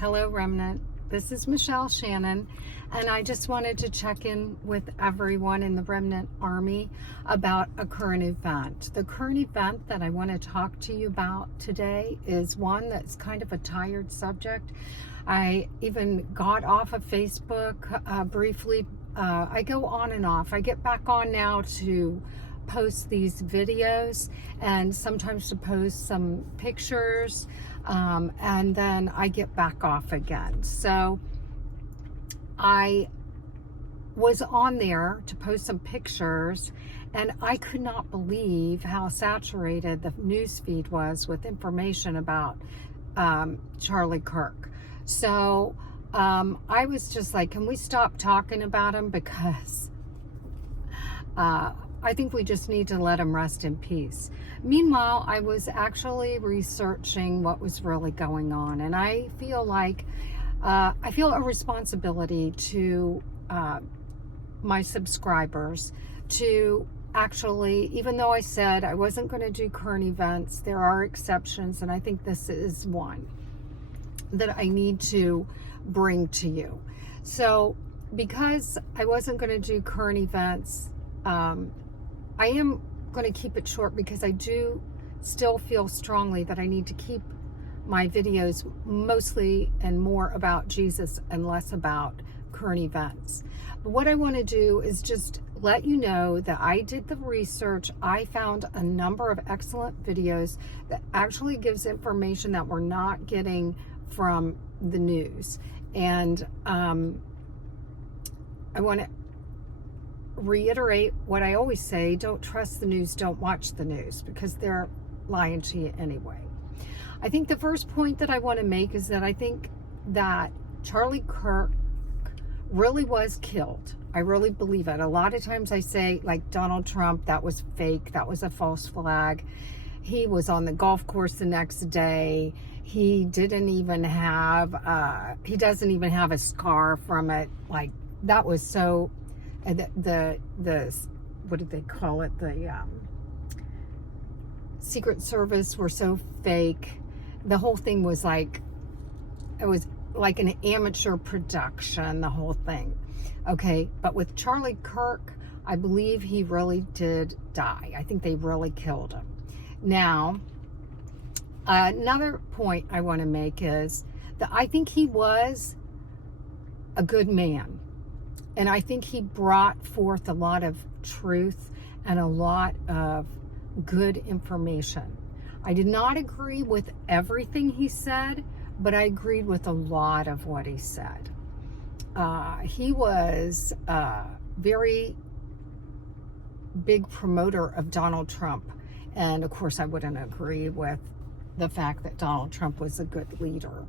Hello, Remnant. This is Michelle Shannon, and I just wanted to check in with everyone in the Remnant Army about a current event. The current event that I want to talk to you about today is one that's kind of a tired subject. I even got off of Facebook briefly. I go on and off. I get back on now to post these videos and sometimes to post some pictures, and then I get back off again. So I was on there to post some pictures, and I could not believe how saturated the news feed was with information about Charlie Kirk. So I was just like, can we stop talking about him? Because I think we just need to let him rest in peace. Meanwhile, I was actually researching what was really going on, and I feel like I feel a responsibility to my subscribers to actually, even though I said I wasn't going to do current events, there are exceptions, and I think this is one that I need to bring to you. So because I wasn't going to do current events, I am going to keep it short because I do still feel strongly that I need to keep my videos mostly and more about Jesus and less about current events. But what I want to do is just let you know that I did the research. I found a number of excellent videos that actually gives information that we're not getting from the news. And I want to reiterate what I always say: don't trust the news, don't watch the news, because they're lying to you anyway. I think the first point that I want to make is that I think that Charlie Kirk really was killed. I really believe it. A lot of times I say, like Donald Trump, that was fake, that was a false flag. He was on the golf course the next day. He didn't even have, he doesn't even have a scar from it. Like, that was so, the what did they call it? The Secret Service were so fake. The whole thing was like, it was like an amateur production, the whole thing. Okay, but with Charlie Kirk, I believe he really did die. I think they really killed him. Now, another point I want to make is that I think he was a good man. And I think he brought forth a lot of truth and a lot of good information. I did not agree with everything he said, but I agreed with a lot of what he said. He was a very big promoter of Donald Trump. And of course, I wouldn't agree with the fact that Donald Trump was a good leader.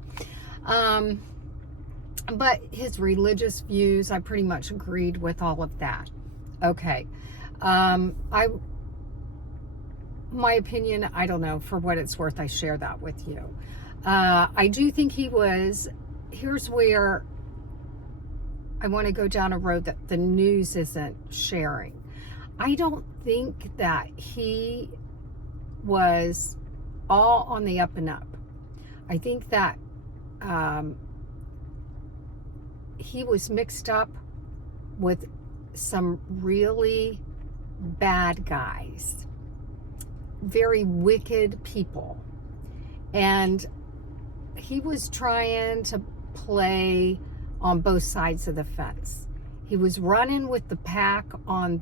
But his religious views, I pretty much agreed with all of that. Okay. My opinion, I don't know, for what it's worth, I share that with you. I do think he was, here's where I want to go down a road that the news isn't sharing. I don't think that he was all on the up and up. I think that he was mixed up with some really bad guys, very wicked people. And he was trying to play on both sides of the fence. He was running with the pack on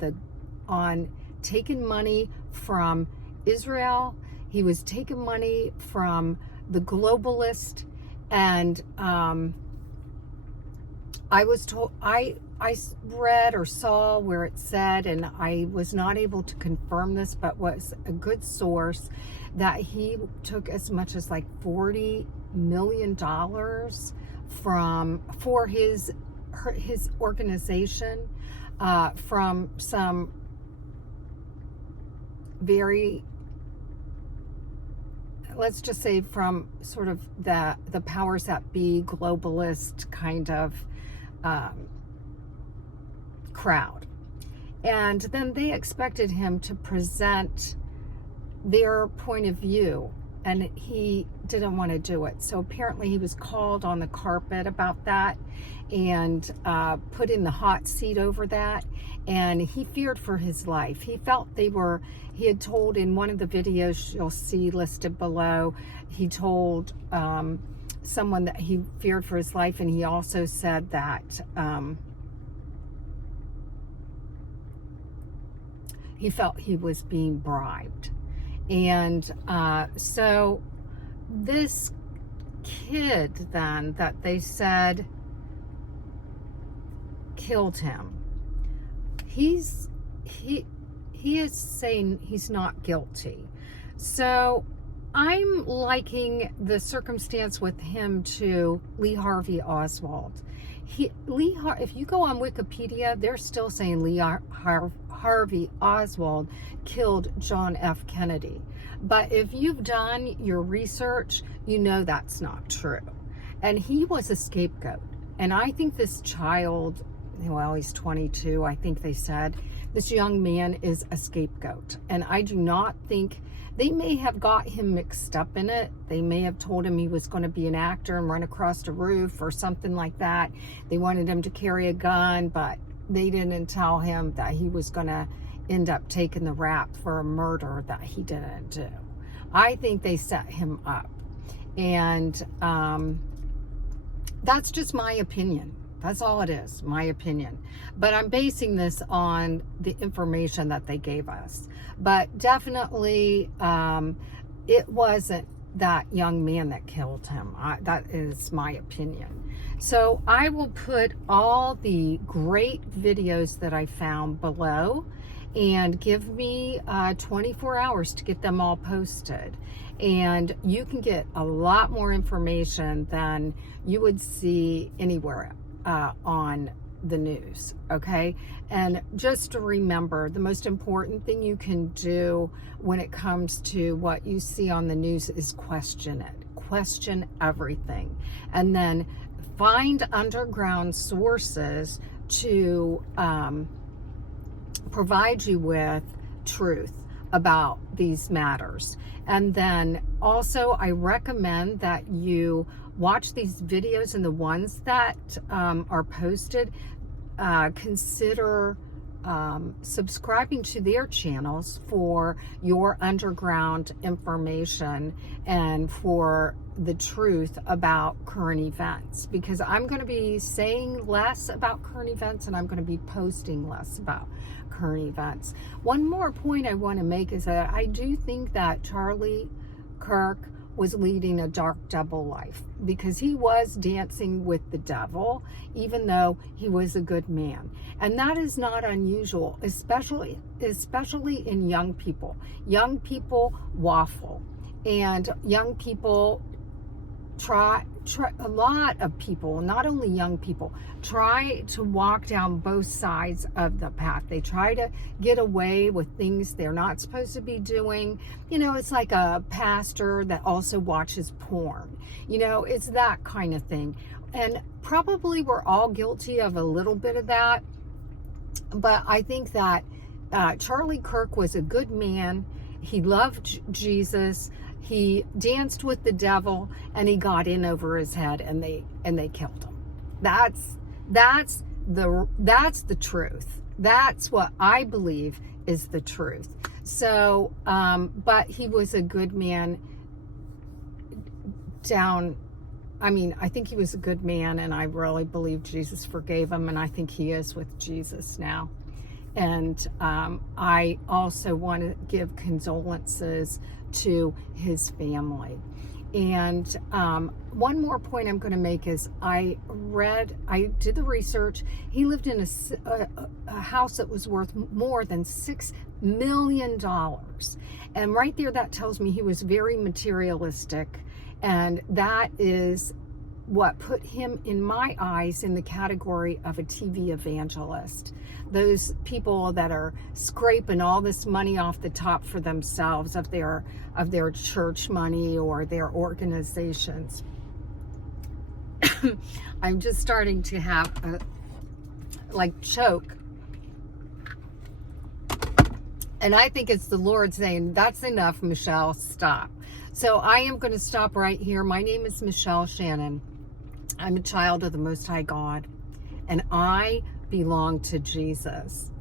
taking money from Israel. He was taking money from the globalist, and I was told, I read or saw where it said, and I was not able to confirm this, but was a good source, that he took as much as like $40 million for his organization from some very, let's just say, from sort of the powers that be, globalist kind of crowd. And then they expected him to present their point of view and he didn't want to do it. So apparently he was called on the carpet about that and put in the hot seat over that, and he feared for his life. He felt he had told in one of the videos you'll see listed below, he told someone that he feared for his life, and he also said that he felt he was being bribed. And so this kid then that they said killed him, he is saying he's not guilty. So I'm liking the circumstance with him to Lee Harvey Oswald. If you go on Wikipedia, they're still saying Lee Harvey Oswald killed John F. Kennedy. But if you've done your research, you know that's not true. And he was a scapegoat. And I think this child, well, he's 22, I think they said, this young man is a scapegoat. And I do not think, they may have got him mixed up in it. They may have told him he was going to be an actor and run across a roof or something like that. They wanted him to carry a gun, but they didn't tell him that he was going to end up taking the rap for a murder that he didn't do. I think they set him up. And that's just my opinion. That's all it is, my opinion. But I'm basing this on the information that they gave us. But definitely, it wasn't that young man that killed him. That is my opinion. So I will put all the great videos that I found below, and give me 24 hours to get them all posted. And you can get a lot more information than you would see anywhere on the news, okay? And just to remember, the most important thing you can do when it comes to what you see on the news is question it. Question everything. And then find underground sources to provide you with truth about these matters. And then also I recommend that you watch these videos, and the ones that are posted, consider subscribing to their channels for your underground information and for the truth about current events, because I'm going to be saying less about current events and I'm going to be posting less about current events. One more point I want to make is that I do think that Charlie Kirk was leading a dark double life, because he was dancing with the devil, even though he was a good man. And that is not unusual, especially in young people. Young people waffle, and young people try a lot of people, not only young people, try to walk down both sides of the path. They try to get away with things they're not supposed to be doing. You know, it's like a pastor that also watches porn. You know, it's that kind of thing. And probably we're all guilty of a little bit of that. But I think that Charlie Kirk was a good man. He loved Jesus. He danced with the devil, and he got in over his head, and they killed him. That's the truth. That's what I believe is the truth. So, but he was a good man I think he was a good man, and I really believe Jesus forgave him, and I think he is with Jesus now. And I also want to give condolences to his family. And one more point I'm going to make is I did the research. He lived in a house that was worth more than $6 million. And right there, that tells me he was very materialistic. And that is what put him, in my eyes, in the category of a TV evangelist. Those people that are scraping all this money off the top for themselves, of their church money or their organizations. I'm just starting to have choke. And I think it's the Lord saying, that's enough, Michelle, stop. So I am going to stop right here. My name is Michelle Shannon. I'm a child of the Most High God, and I belong to Jesus.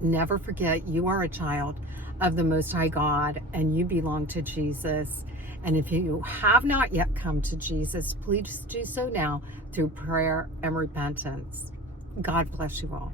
Never forget, you are a child of the Most High God, and you belong to Jesus. And if you have not yet come to Jesus, please do so now through prayer and repentance. God bless you all.